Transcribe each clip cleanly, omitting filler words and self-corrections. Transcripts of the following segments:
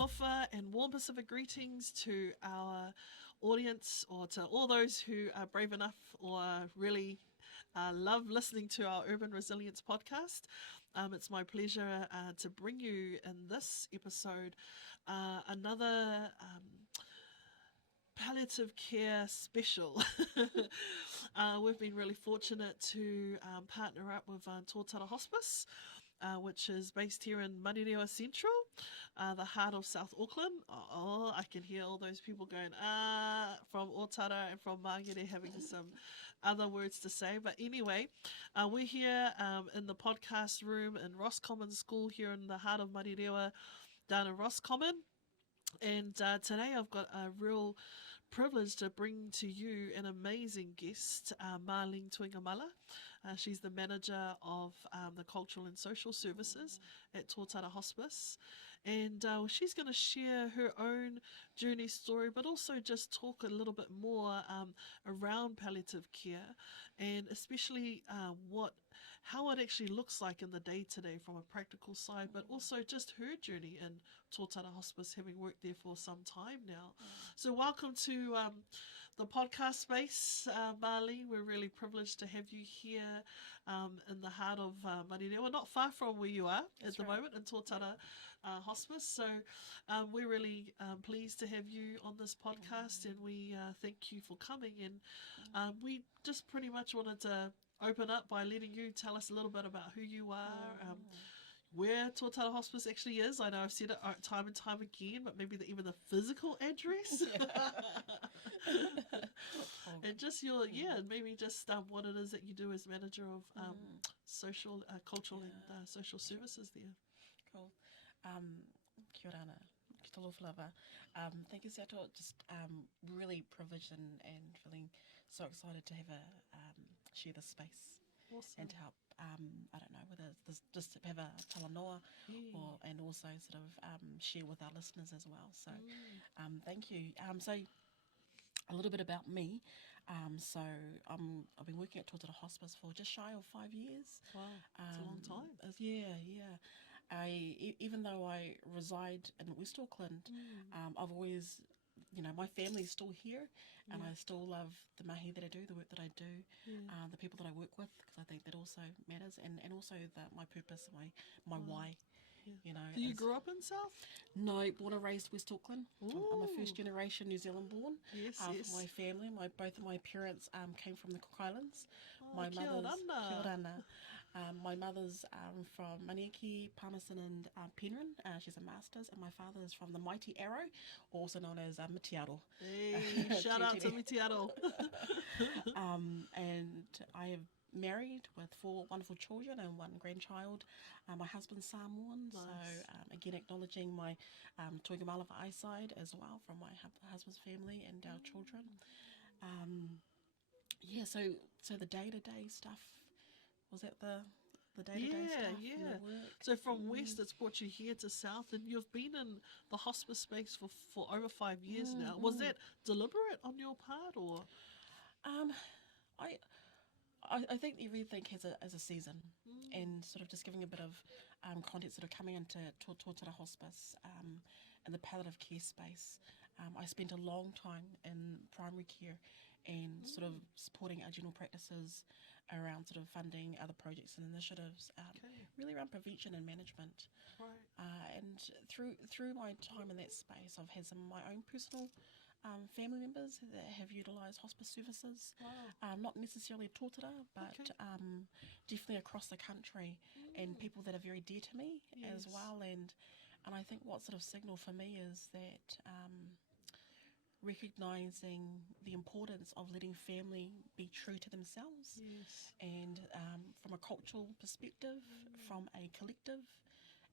Alofa and warm Pacific greetings to our audience, or to all those who are brave enough or really love listening to our Urban Resilience podcast. It's my pleasure to bring you in this episode another palliative care special. We've been really fortunate to partner up with Totara Hospice, which is based here in Marirewa Central, the heart of South Auckland. Oh, I can hear all those people going, from Otara and from Māngere having some other words to say. But anyway, we're here in the podcast room in Roscommon School here in the heart of Marirewa, down in Roscommon. And today I've got a real privilege to bring to you an amazing guest, Marleen Tuigamala. She's the manager of the Cultural and Social Services at Totara Hospice. And she's going to share her own journey story, but also just talk a little bit more around palliative care, and especially how it actually looks like in the day-to-day from a practical side, but also just her journey in Totara Hospice, having worked there for some time now. So welcome to the podcast space, Marleen. We're really privileged to have you here in the heart of Marirewa, not far from where you are at the moment in Totara Hospice. So we're really pleased to have you on this podcast, and we thank you for coming. And we just pretty much wanted to open up by letting you tell us a little bit about who you are, where Totara Hospice actually is. I know I've said it time and time again, but maybe even the physical address. And just maybe just what it is that you do as manager of social, cultural and social services there. Cool. Kia ora, ki tolo whalawa. Thank you, Sato. Just really privileged and feeling so excited to have share this space. Awesome. And to help, I don't know, whether it's just to have a talanoa and also sort of share with our listeners as well. So thank you. So a little bit about me. So I've been working at Totara Hospice for just shy of 5 years. Wow, it's a long time. Even though I reside in West Auckland, I've always, my family's still here, and I still love the mahi that I do, the work that I do, the people that I work with, because I think that also matters, and also my purpose, my why. Yeah. Do you grow up in South? No, born and raised West Auckland. I'm a first generation New Zealand born. Yes. My family, both of my parents came from the Cook Islands. My mother's from Maniaki, Palmerston and Penryn. She's a master's, and my father is from the Mighty Arrow, also known as Mitiaro. Hey, shout out to Mitiaro. And I have married with 4 wonderful children and 1 grandchild. My husband's Samoan, nice. So again acknowledging my Tuigamala side as well from my husband's family and our children. So the day-to-day stuff, was that the day-to-day stuff? Yeah. So from West, it's brought you here to South, and you've been in the hospice space for over 5 years now. Was that deliberate on your part, or? I think everything has a season, and sort of just giving a bit of context, sort of coming into Totara Hospice and the palliative care space. I spent a long time in primary care and sort of supporting our general practices around sort of funding other projects and initiatives, really around prevention and management. Right. And through my time in that space, I've had some of my own personal family members that have utilised hospice services. Wow. Not necessarily at Totara, but definitely across the country, and people that are very dear to me as well. And I think what sort of signal for me is that recognising the importance of letting family be true to themselves, and from a cultural perspective, from a collective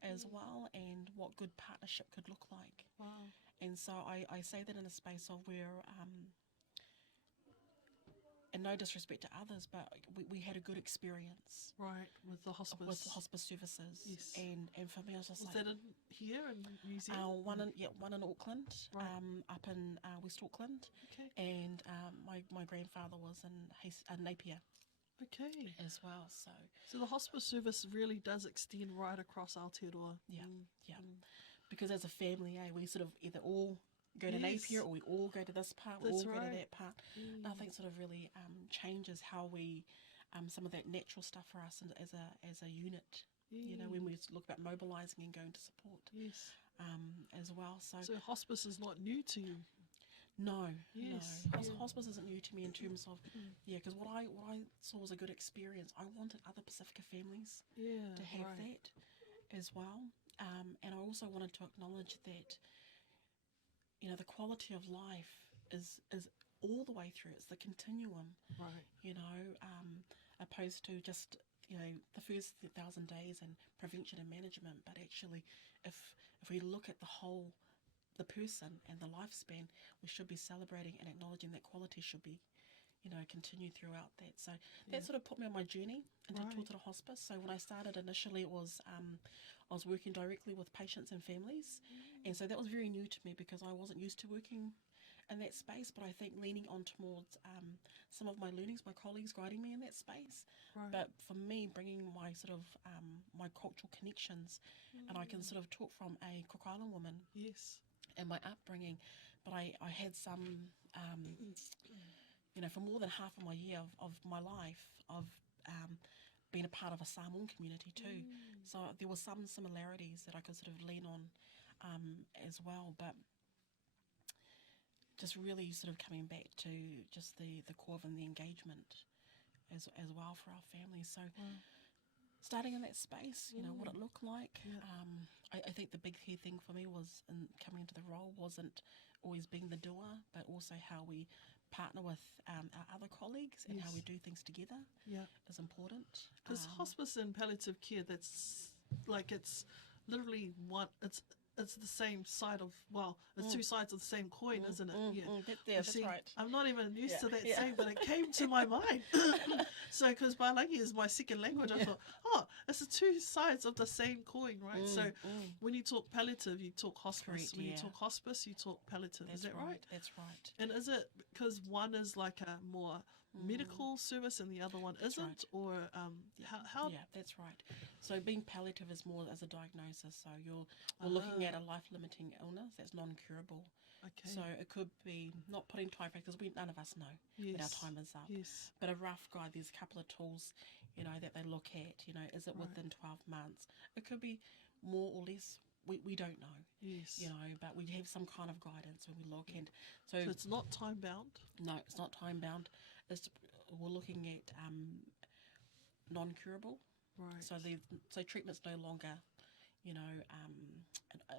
as well, and what good partnership could look like. Wow. And so I say that in a space of where, and no disrespect to others, but we had a good experience. Right, with the hospice. With the hospice services. Yes. And for me, I was just was that here in New Zealand? one in Auckland, right. Up in West Auckland. Okay. And my grandfather was in Napier. Okay. As well, so the hospice service really does extend right across Aotearoa. Yeah. because as a family, we sort of either all go to Yes. Napier or we all go to this part, we That's all go to right. that part. And I think sort of really changes how we, some of that natural stuff for us as a unit, you know, when we look about mobilising and going to support Yes. as well. So, So hospice is not new to you. no, Yes. no. Yeah. Hospice isn't new to me in terms of, because what I saw was a good experience. I wanted other Pacifica families Yeah. to have right. that as well. And I also wanted to acknowledge that, you know, the quality of life is all the way through. It's the continuum, Right. you know, opposed to just, you know, the first 1,000 days and prevention and management. But actually, if we look at the person and the lifespan, we should be celebrating and acknowledging that quality should be, you know, continued throughout that. So that sort of put me on my journey into Right. Totara Hospice. So when I started initially, it was I was working directly with patients and families, and so that was very new to me because I wasn't used to working in that space. But I think leaning on towards some of my learnings, my colleagues guiding me in that space. Right. But for me, bringing my sort of my cultural connections, and I can sort of talk from a Cook Island woman Yes. and my upbringing, but I had some, you know, for more than half of my year of my life, I've been a part of a Samoan community too. So there were some similarities that I could sort of lean on as well, but just really sort of coming back to just the core and the engagement as well for our families. So starting in that space, you know, what it looked like. I think the big key thing for me was in coming into the role wasn't always being the doer, but also how we partner with our other colleagues and how we do things together is important. Because hospice and palliative care, that's like it's literally one. It's the same side of it's two sides of the same coin, isn't it? That's See, right. I'm not even used to that Yeah. saying, but it came to my mind. So, because Balangi is my second language, I thought, it's the two sides of the same coin, right? So, when you talk palliative, you talk hospice. Correct, When you yeah. talk hospice, you talk palliative. That's Is that right? That's right. And is it because one is like a more medical service and the other one That's isn't? right. Or how? Yeah, that's right. So being palliative is more as a diagnosis. So we're looking at a life-limiting illness that's non-curable. Okay. So it could be not putting time frame because none of us know when our time is up. Yes. But a rough guide, there's a couple of tools, you know, that they look at. You know, is it within 12 months? It could be more or less. We don't know. Yes. You know, but we have some kind of guidance when we look. And So it's not time bound? no, it's not time bound. We're looking at non-curable. Right. So treatment's no longer, you know,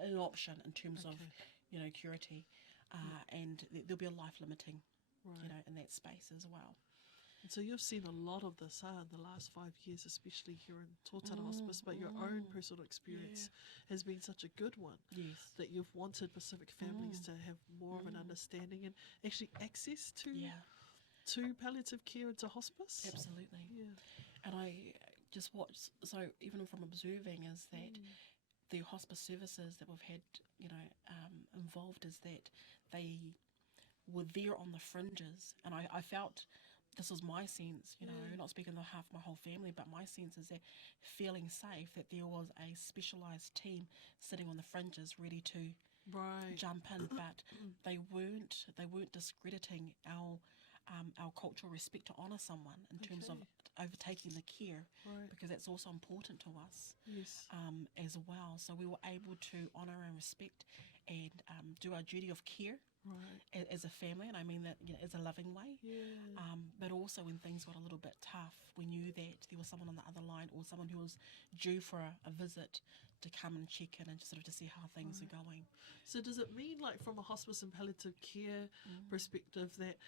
an option in terms of, you know, curity, and there'll be a life limiting, you know, in that space as well. And so you've seen a lot of this in the last 5 years, especially here in Totara Hospice, but your own personal experience has been such a good one. Yes. That you've wanted Pacific families to have more of an understanding and actually access to palliative care and to hospice. Absolutely. Yeah. And I just watched, so even from observing, is that the hospice services that we've had, you know, involved is that they were there on the fringes. And I felt, this was my sense, you know, not speaking on behalf of my whole family, but my sense is that feeling safe, that there was a specialised team sitting on the fringes ready to jump in, but they weren't discrediting our cultural respect to honour someone in terms of overtaking the care, because that's also important to us as well. So we were able to honour and respect and do our duty of care as a family, and I mean that, you know, as a loving way. But also when things got a little bit tough, we knew that there was someone on the other line or someone who was due for a visit to come and check in and just sort of to see how things are going. So does it mean, like, from a hospice and palliative care perspective, that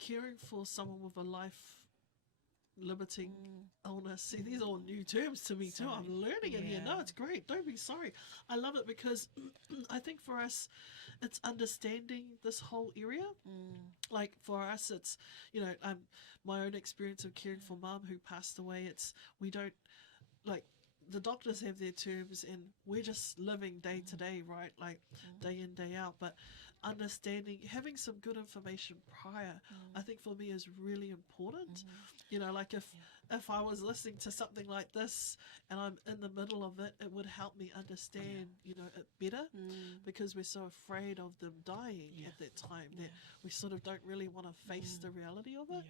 caring for someone with a life-limiting illness, see, these are all new terms to me too. I'm learning it here. No, it's great. Don't be sorry. I love it because I think for us, it's understanding this whole area. Like for us, it's, you know, my own experience of caring for mum who passed away. We don't, like, the doctors have their terms, and we're just living day to day, right? Like day in, day out. But understanding, having some good information prior, I think for me is really important. You know, like if I was listening to something like this and I'm in the middle of it, it would help me understand, you know, it better, because we're so afraid of them dying at that time that we sort of don't really want to face the reality of it.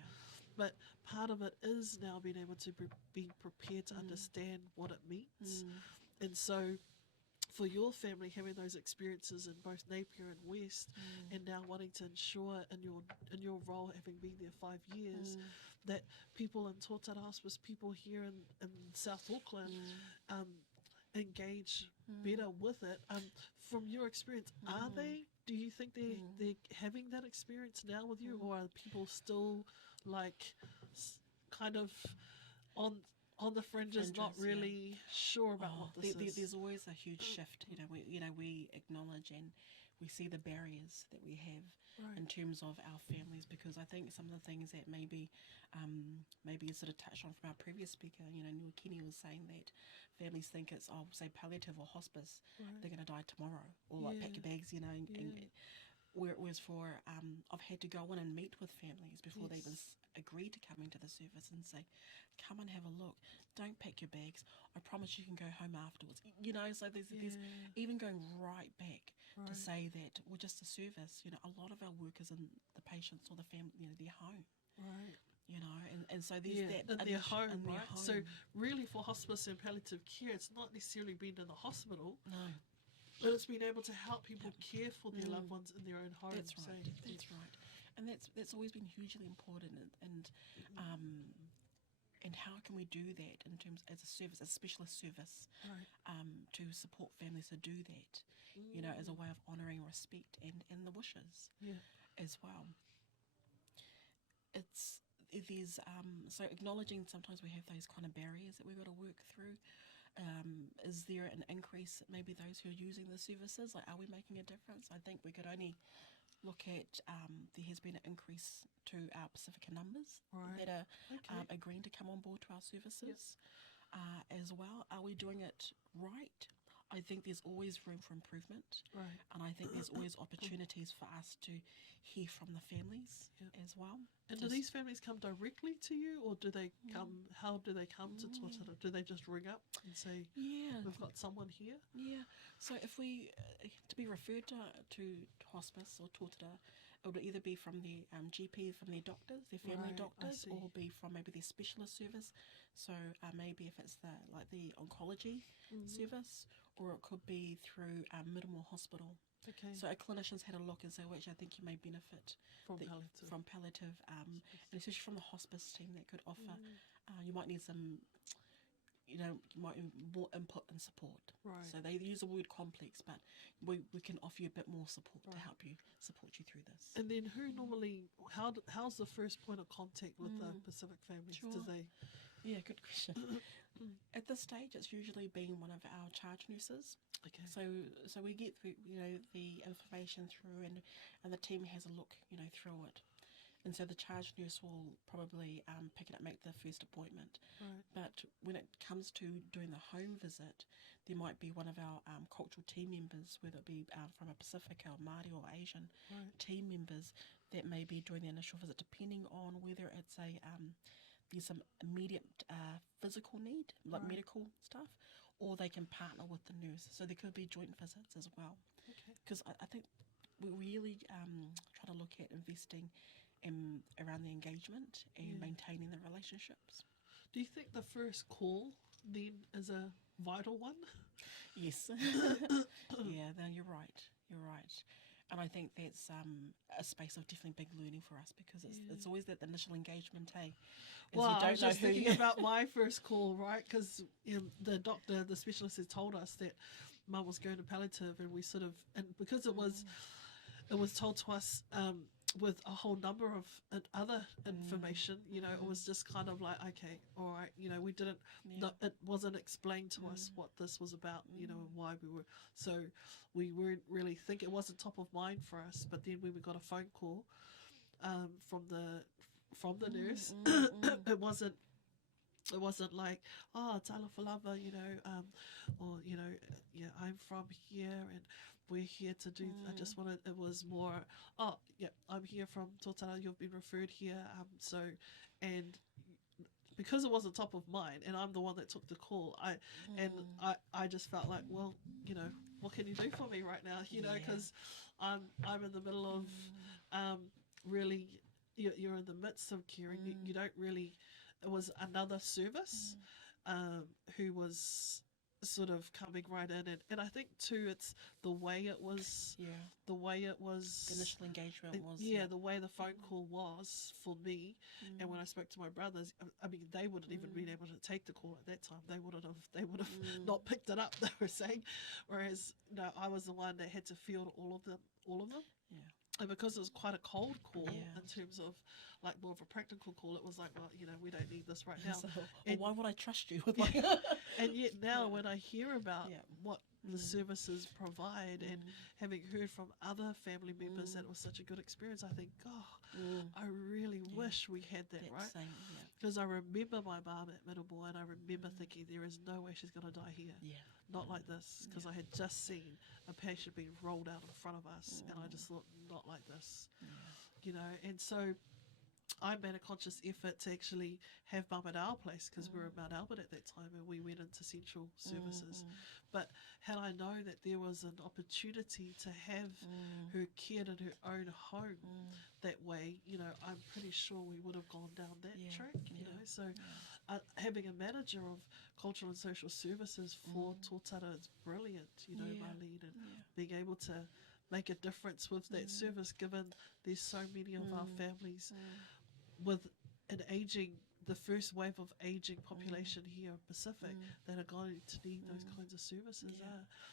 But part of it is now being able to be prepared to understand what it means. And so for your family, having those experiences in both Napier and West, and now wanting to ensure in your role, having been there 5 years, that people in Totara Hospice, people here in South Auckland, engage better with it. From your experience, are they? Do you think they're having that experience now with you, or are people still like kind of on the fringes, not really sure about what this is? There's always a huge shift. We acknowledge and we see the barriers that we have in terms of our families, because I think some of the things that maybe sort of touched on from our previous speaker, Neil Kenny was saying that families think it's, say palliative or hospice, they're going to die tomorrow, or like pack your bags, and whereas for I've had to go in and meet with families before they even agree to come into the service and say, come and have a look, don't pack your bags, I promise you can go home afterwards. So there's even going right back to say that we're just a service. A lot of our work is in the patients or the family, their home. And so there's that in their home, in their right? home. So really for hospice and palliative care, it's not necessarily been in the hospital. No. But it's been able to help people care for their loved ones in their own home. That's right. That's right. And that's always been hugely important. And how can we do that in terms as a service, a specialist service, to support families to do that, as a way of honouring respect and the wishes as well. There's so acknowledging sometimes we have those kind of barriers that we've got to work through. Is there an increase, maybe those who are using the services, like are we making a difference? I think we could only look at there has been an increase to our Pacifica numbers that are agreeing to come on board to our services as well. Are we doing it right? I think there's always room for improvement, and I think there's always opportunities for us to hear from the families as well. And do these families come directly to you, or do they come? How do they come to Totara? Do they just ring up and say, "We've got someone here"? Yeah. So if we to be referred to hospice or Totara, it would either be from their GP, from their doctors, their family doctors, or be from maybe their specialist service. So maybe if it's the oncology service, or it could be through Middlemore Hospital. Okay. So our clinicians had a look and say, well, actually, I think you may benefit from palliative, and especially from the hospice team that could offer. You might need some, you might need more input and support. Right. So they use the word complex, but we can offer you a bit more support to help you support you through this. And then who normally? How's the first point of contact with the Pacific families? Sure. Do they? Yeah, good question. At this stage, it's usually been one of our charge nurses. Okay. So we get the information through, and the team has a look through it, and so the charge nurse will probably pick it up, make the first appointment. Right. But when it comes to doing the home visit, there might be one of our cultural team members, whether it be from a Pacifica or Māori or Asian team members, that may be doing the initial visit, depending on whether it's there's some immediate physical need, like medical stuff, or they can partner with the nurse. So there could be joint visits as well. Because I think we really try to look at investing around the engagement and maintaining the relationships. Do you think the first call then is a vital one? Yes. Yeah, no, you're right. You're right. And I think that's a space of definitely big learning for us, because it's always that initial engagement, hey? Well, I was just thinking about my first call, right? Because the specialist had told us that Mum was going to palliative, and we sort of, and because it was told to us with a whole number of other information, it was just kind of like, okay, all right, we didn't, it wasn't explained to us what this was about, and why we were, so we weren't really it wasn't top of mind for us. But then when we got a phone call from the nurse, it wasn't It wasn't like, oh, tala falava, or, yeah, I'm from here and we're here to do, I just wanted, it was more, oh, yeah, I'm here from Totara, you've been referred here, and because it wasn't top of mind and I'm the one that took the call, I just felt like, well, what can you do for me right now? Because I'm in the middle of really, you're in the midst of caring. You don't really. It was another service who was sort of coming right in, and I think too, it's the way it was. The way it was. The initial engagement was. The way the phone call was for me, and when I spoke to my brothers, I mean, they wouldn't even been able to take the call at that time. They would have not picked it up. They were saying, whereas I was the one that had to field all of them. Yeah. And because it was quite a cold call in terms of like more of a practical call, it was like, well, we don't need this right now. So, why would I trust you with and yet now when I hear about what the services provide and having heard from other family members that it was such a good experience, I think, I really wish we had that, right? Because I remember my mum at Middlemore and I remember thinking there is no way she's going to die here. Not like this, because I had just seen a patient being rolled out in front of us and I just thought, not like this, and so I made a conscious effort to actually have Mum at our place because we were in Mount Albert at that time and we went into central services. But had I known that there was an opportunity to have her cared in her own home that way, I'm pretty sure we would have gone down that track, So having a manager of cultural and social services for Totara is brilliant, Marleen, and being able to make a difference with that service, given there's so many of our families with the first wave of aging population here in Pacific that are going to need those kinds of services.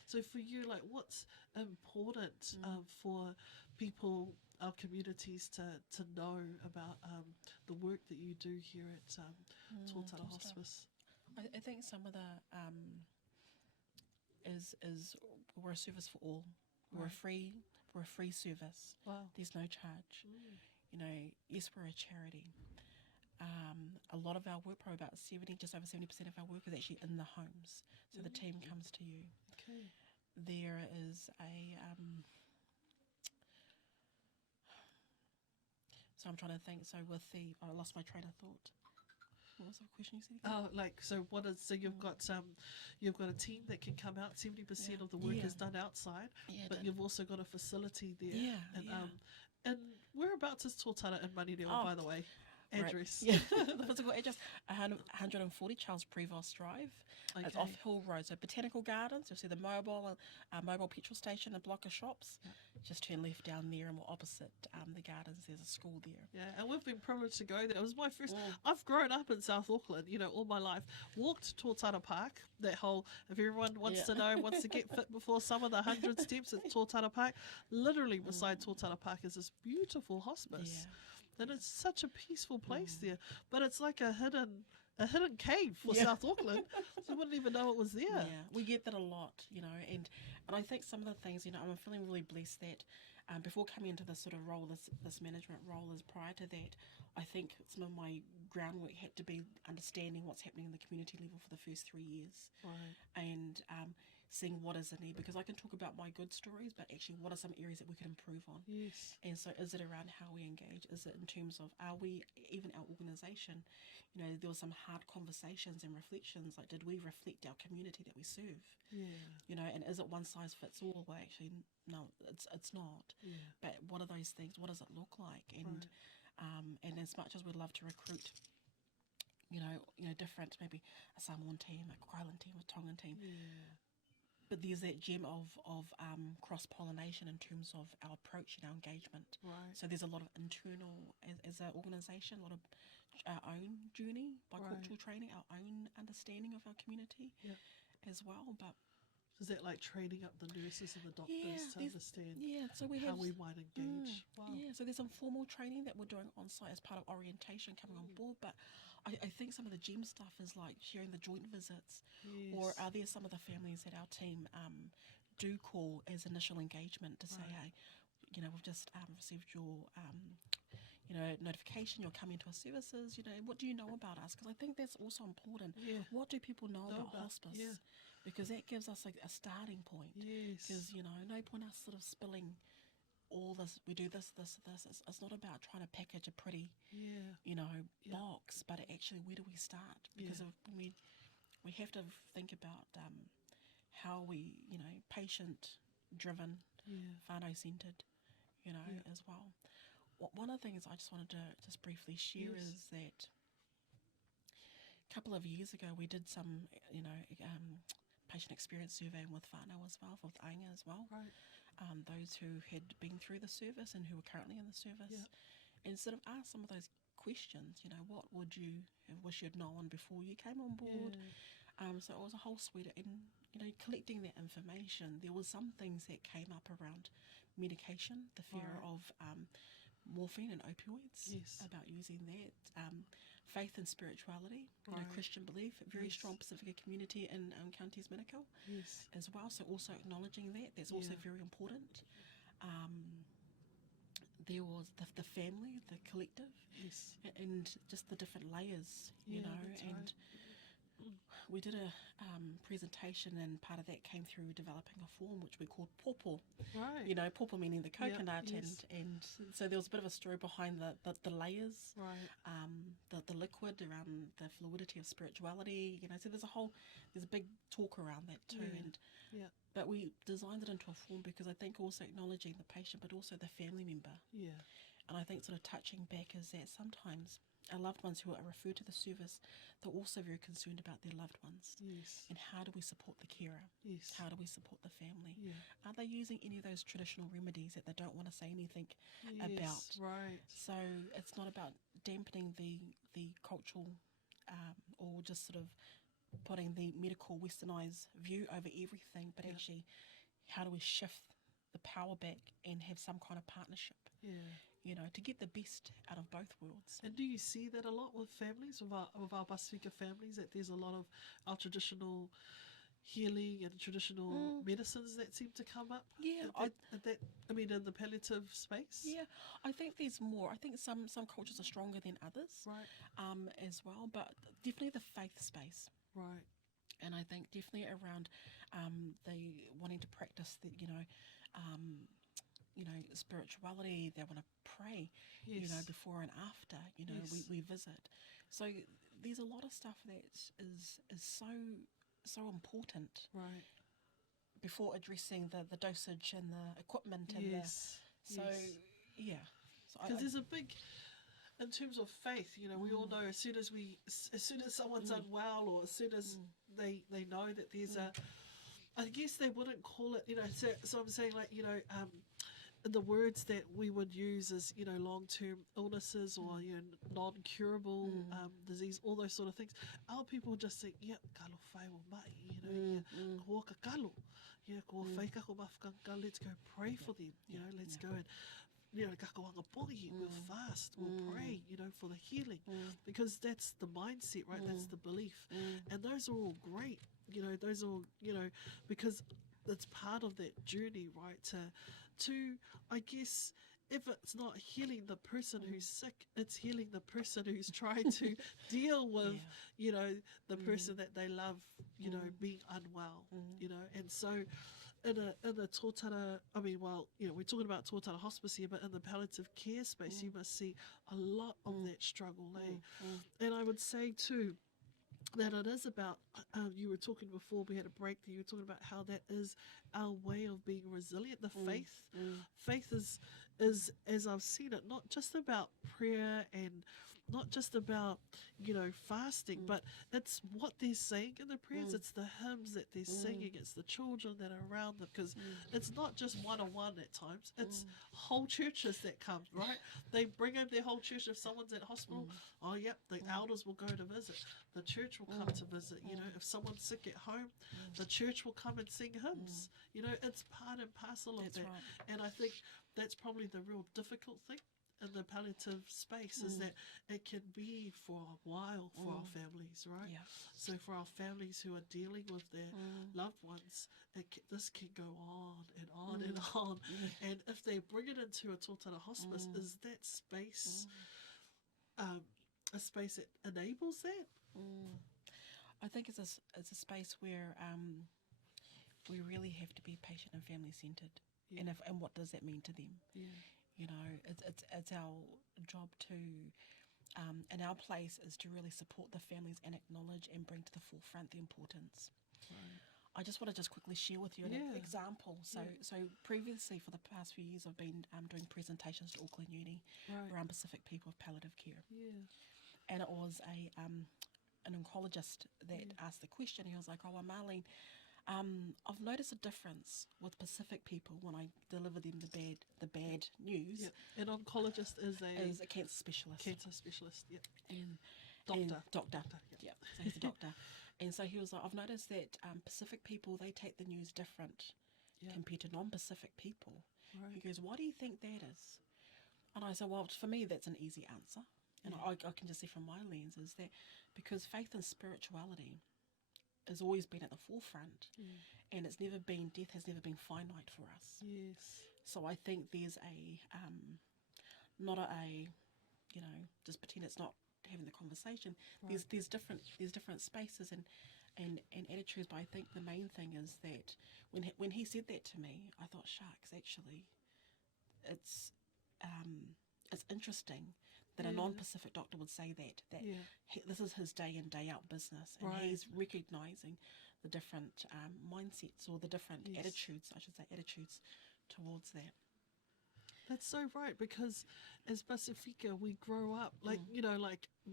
So for you, like, what's important for people, our communities, to know about the work that you do here at Totara Hospice? I think some of the is we're a service for all. We're a free service. Wow. There's no charge. Yes, we're a charity. A lot of our work, probably about just over 70% of our work is actually in the homes. So the team comes to you. Okay. There is a so I'm trying to think. So I lost my train of thought. What was the question you said? So you've got a team that can come out. 70% of the work is done outside, but you've also got a facility there. And whereabouts is Totara in Manirewa, by the way? Address. Right. The physical address, 140 Charles Prevost Drive. Okay. It's off Hill Road. So Botanical Gardens, you'll see the mobile petrol station, a block of shops. Just turn left down there and we're opposite the gardens. There's a school there. Yeah, and we've been privileged to go there. It was my first... I've grown up in South Auckland, all my life. Walked Totara Park, that whole... If everyone wants to know, wants to get fit before some of the 100 steps at Totara Park, literally beside Totara Park is this beautiful hospice. And it's such a peaceful place there. But it's like a hidden cave for South Auckland. So you wouldn't even know it was there. Yeah, we get that a lot, and I think some of the things, I'm feeling really blessed that before coming into this sort of role, this management role, is prior to that, I think some of my groundwork had to be understanding what's happening in the community level for the first 3 years. Right. And seeing what is the need, because I can talk about my good stories, but actually what are some areas that we could improve on. Yes. And so is it around how we engage? Is it in terms of, are we, even our organisation, there were some hard conversations and reflections, like did we reflect our community that we serve? Yeah. And is it one size fits all? Well, actually, no, it's not. Yeah. But what are those things? What does it look like? And and as much as we'd love to recruit, different, maybe a Samoan team, a Kwailan team, a Tongan team. Yeah. But there's that gem of cross-pollination in terms of our approach and our engagement. Right. So there's a lot of internal, as an organisation, a lot of our own journey by cultural training, our own understanding of our community as well. But is that like training up the nurses and the doctors to understand so we how have, we might engage? Wow. Yeah, so there's some formal training that we're doing on site as part of orientation coming on board, but I think some of the gem stuff is like sharing the joint visits, or are there some of the families that our team do call as initial engagement to say, hey, we've just received your notification you're coming to our services, what do you know about us? Because I think that's also important. Yeah. What do people know about about- hospice? yeah. Because that gives us a starting point. Yes. Because, no point us sort of spilling all this, we do this. It's not about trying to package a pretty, Yeah. box, but actually where do we start? Because we have to think about how we, patient-driven, Yeah. whānau-centred, as well. One of the things I just wanted to just briefly share Yes. is that a couple of years ago we did some, patient experience surveying with whānau as well, with ainga as well. Right. Those who had been through the service and who were currently in the service, and sort of ask some of those questions. What would you have wished you'd known before you came on board? So it was a whole suite, and collecting that information, there was some things that came up around medication, the fear of morphine and opioids, Yes. about using that, faith and spirituality, Right. Christian belief, very Yes. strong Pacifica community in Counties Manukau Yes. as well. So also acknowledging that's also very important. There was the family, the collective, Yes. and just the different layers, That's and right. we did a presentation, and part of that came through developing a form which we called popo. Right. Popo meaning the coconut, yes. and so there was a bit of a story behind the layers, Right. the liquid around the fluidity of spirituality. So there's a big talk around that too, but we designed it into a form because I think also acknowledging the patient, but also the family member. Yeah. And I think sort of touching back is that sometimes our loved ones who are referred to the service, they're also very concerned about their loved ones. Yes. And how do we support the carer? Yes. How do we support the family? Yeah. Are they using any of those traditional remedies that they don't want to say anything Yes. about? Right. So it's not about dampening the cultural or just sort of putting the medical westernised view over everything, but actually how do we shift the power back and have some kind of partnership, to get the best out of both worlds. And do you see that a lot with families, with our Pasifika families, that there's a lot of our traditional healing and traditional medicines that seem to come up? Yeah, in the palliative space? Yeah, I think there's more. I think some cultures are stronger than others, Right. as well, but definitely the faith space. Right. And I think definitely around the wanting to practice the, spirituality, they want to pray, Yes. before and after, Yes. we visit. So there's a lot of stuff that is so important Right. before addressing the dosage and the equipment and Yes. So So because there's a big, in terms of faith, we all know as soon as someone's unwell, or as soon as they know that there's I guess they wouldn't call it, so I'm saying, like, the words that we would use as, long-term illnesses or, non-curable disease, all those sort of things. Our people just think, kalo whai o mai, ko ka kalo, ko whai ka ko mawhakanga, let's go pray for them, let's go and, kakawanga pogi, we'll fast, we'll pray, for the healing, because that's the mindset, right? That's the belief, and those are all great, those are all, because it's part of that journey, right? To I guess, if it's not healing the person who's sick, it's healing the person who's trying to deal with, the person that they love, being unwell, and so in a Totara, we're talking about Totara Hospice here, but in the palliative care space, you must see a lot of that struggle, And I would say too, that it is about, you were talking before we had a break there, you were talking about how that is our way of being resilient. The faith is, as I've seen it, not just about prayer and not just about, fasting, but it's what they're saying in the prayers, it's the hymns that they're singing, it's the children that are around them, because it's not just one-on-one at times, it's whole churches that come, right? They bring in their whole church. If someone's at hospital, the elders will go to visit, the church will come to visit, if someone's sick at home, the church will come and sing hymns, it's part and parcel of That's that. right. And I think that's probably the real difficult thing in the palliative space is that it can be for a while for our families, right? Yeah. So for our families who are dealing with their loved ones, this can go on and on and on. And if they bring it into a Totara Hospice, is that space a space that enables that? I think it's a space where we really have to be patient and family centered. Yeah. And what does that mean to them? Yeah. You know, it's our job to, and our place is to really support the families and acknowledge and bring to the forefront the importance. Right. I just want to share with you an example. So previously, for the past few years, I've been doing presentations to Auckland Uni around Pacific people with palliative care. Yeah. And it was an oncologist that asked the question. He was like, "Oh, well, Marleen, I've noticed a difference with Pacific people when I deliver them the bad news." Yeah. An oncologist is a cancer specialist. Cancer specialist. Yeah. And Doctor. Yeah. So he's a doctor. And so he was like, "I've noticed that Pacific people, they take the news different compared to non-Pacific people." Right. He goes, "Why do you think that is?" And I said, "Well, for me, that's an easy answer. And I can just see from my lens is that because faith and spirituality has always been at the forefront, and death has never been finite for us. Yes. So I think there's not just pretend it's not having the conversation. Right. There's different spaces and attitudes, but I think the main thing is that when he said that to me, I thought, shucks, actually, it's interesting that a non-Pacific doctor would say that this is his day in, day out business, and he's recognising the different mindsets or the different attitudes towards that. That's so right, because as Pasifika, we grow up, like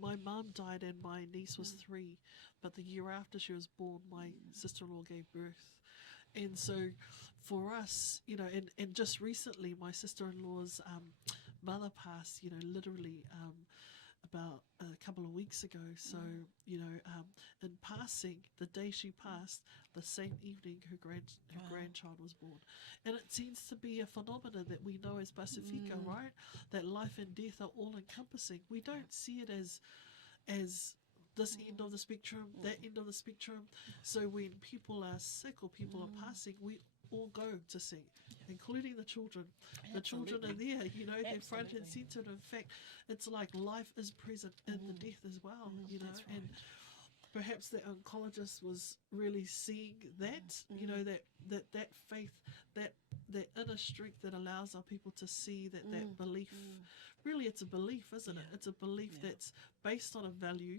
my mum died and my niece was 3, but the year after she was born, my sister-in-law gave birth. And so for us, and just recently, my sister-in-law's mother passed, literally about a couple of weeks ago. So, in passing, the day she passed, the same evening her grandchild was born. And it seems to be a phenomenon that we know as Pasifika, right? That life and death are all encompassing. We don't see it as this end of the spectrum, that end of the spectrum. So when people are sick or people are passing, we all go to see, including the children. The children are there, they're front and centre. In fact, it's like life is present in the death as well, That's right. and perhaps the oncologist was really seeing that, that faith, that inner strength that allows our people to see that belief. Really, it's a belief, isn't it? It's a belief that's based on a value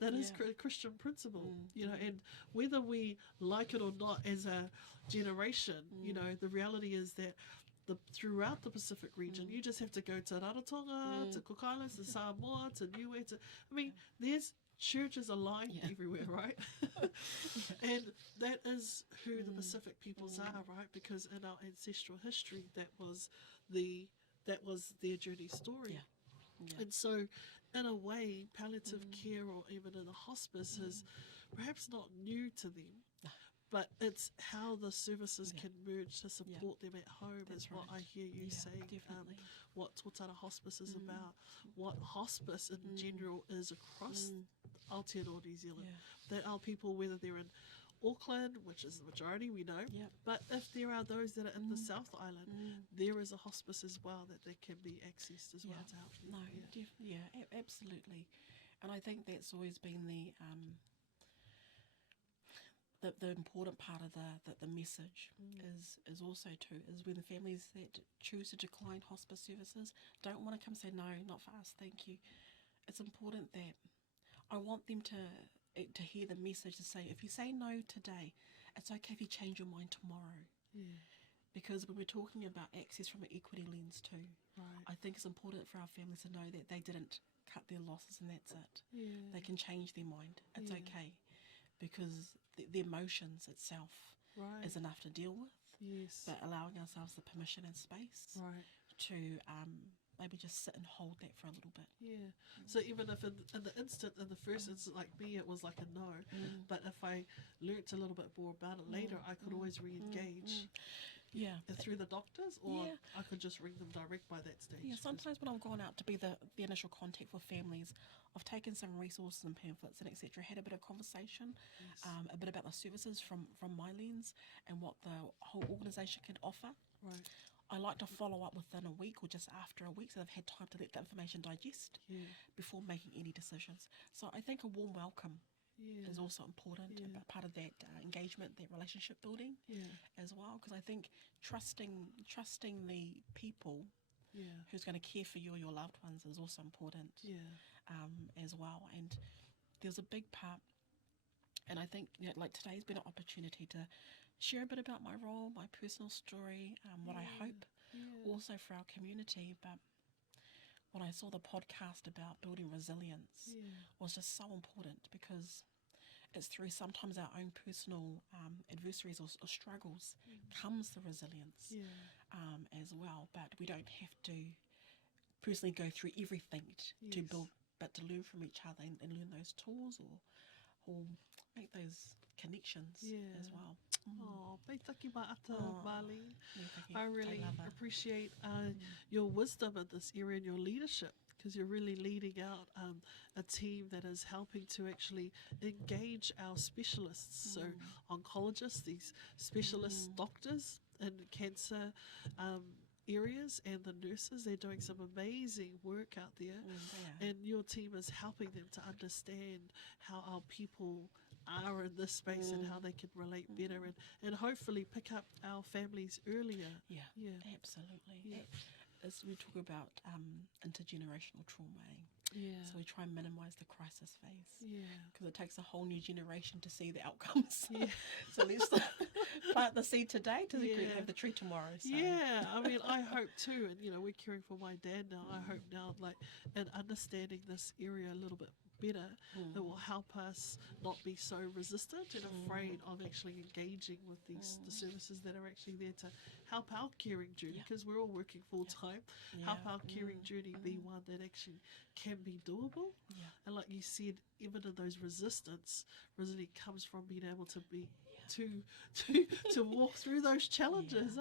that is a Christian principle, and whether we like it or not as a generation, the reality is that throughout the Pacific region, you just have to go to Rarotonga, to Cook Islands, to Samoa, to Niue, there's churches aligned everywhere, right? And that is who the Pacific peoples are, right? Because in our ancestral history, that was their journey story. And so in a way, palliative care, or even in a hospice, is perhaps not new to them, but it's how the services can merge to support them at home. That's what I hear you saying. What Totara Hospice is about, what hospice in general is across Aotearoa New Zealand. That our people, whether they're in Auckland, which is the majority, we know, but if there are those that are in the South Island, there is a hospice as well that can be accessed as well to help them. Absolutely. And I think that's always been the important part of the message is also too, is when the families that choose to decline hospice services don't want to come say, no, not for us, thank you. It's important that I want them to hear the message to say, if you say no today, it's okay if you change your mind tomorrow. Because when we're talking about access from an equity lens too, I think it's important for our families to know that they didn't cut their losses and that's it. They can change their mind. It's okay, because the emotions itself is enough to deal with. But allowing ourselves the permission and space to maybe just sit and hold that for a little bit. So even if in the first instant, like me, it was like a no, but if I learnt a little bit more about it later, I could always re-engage. through the doctors, or Yeah. I could just ring them direct by that stage? Yeah, sometimes when I've gone out to be the initial contact for families, I've taken some resources and pamphlets and etc. Had a bit of conversation, Yes. a bit about the services from my lens and what the whole organisation can offer. Right. I like to follow up within a week or just after a week so they've had time to let the information digest Yeah. before making any decisions. So I think a warm welcome Yeah. is also important, Yeah. but part of that engagement, that relationship building Yeah. as well, because I think trusting the people Yeah. who's going to care for you or your loved ones is also important. Yeah. As well. And there's a big part, and I think like today's been an opportunity to share a bit about my role, my personal story, what I hope Yeah. also for our community. But when I saw the podcast about building resilience Yeah. was just so important, because it's through sometimes our own personal adversaries or struggles comes the resilience Yeah. as well. But we don't have to personally go through everything to Yes. build, but to learn from each other and learn those tools or make those connections as well. Oh, pei taki ma'ata, Oh, Marleen. me taki, I really tai lava. appreciate your wisdom in this area and your leadership, because you're really leading out a team that is helping to actually engage our specialists. So oncologists, these specialist doctors in cancer areas, and the nurses, they're doing some amazing work out there. Yeah. And your team is helping them to understand how our people are in this space and how they can relate better, and hopefully pick up our families earlier. Yeah, Yeah. absolutely. Yeah. As we talk about intergenerational trauma, Yeah. so we try and minimise the crisis phase, Yeah. because it takes a whole new generation to see the outcomes. Yeah. So let's plant the seed today to have the tree tomorrow. So. Yeah, I mean, I hope too, and we're caring for my dad now. I hope now, like, and understanding this area a little bit better, it will help us not be so resistant and afraid of actually engaging with the services that are actually there to help our caring journey, because we're all working full time. Help our caring journey be one that actually can be doable. Yeah. And like you said, even in those resistance really comes from being able to be to walk through those challenges.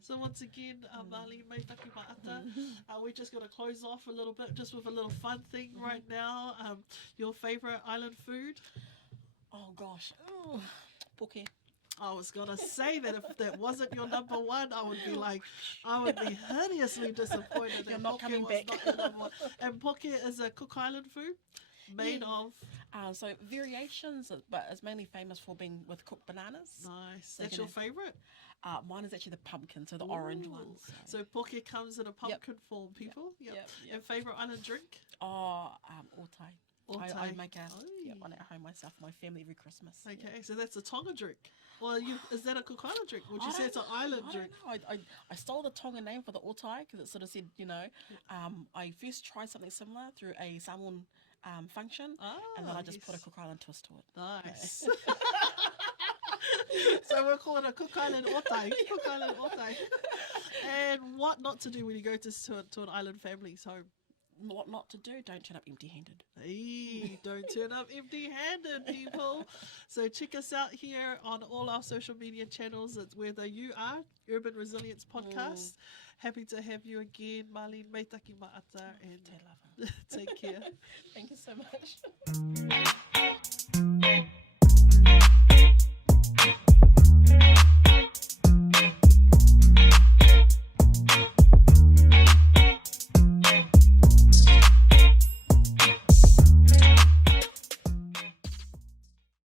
So once again, Marleen, mai taki ma'ata. We're just going to close off a little bit just with a little fun thing right now. Your favourite island food? Oh gosh, poke. I was going to say that if that wasn't your number one, I would be hideously disappointed. You're that not poke coming was back. Not your number one. And poke is a Cook Island food made of... So variations, but it's mainly famous for being with cooked bananas. Nice. So That's your favourite? Mine is actually the pumpkin, so the orange one. So poke comes in a pumpkin form, people. Yep. And favourite island drink? Otai. Otai. I make Oi. one at home myself, my family every Christmas. Okay, so that's a Tonga drink. Well, is that a Cook Island drink? Would you say it's an island drink? I stole the Tonga name for the otai because it sort of said, I first tried something similar through a salmon function, and then I just put a Cook Island twist to it. Nice. So we'll call it a Cook Island otai. Cook Island otai. And what not to do when you go to an island family's home? What not to do? Don't turn up empty-handed. Hey, don't turn up empty-handed, people. So check us out here on all our social media channels. It's whether you are Urban Resilience Podcast. Happy to have you again, Marleen. Mai taki ma'ata, and Te lava. take care. Thank you so much.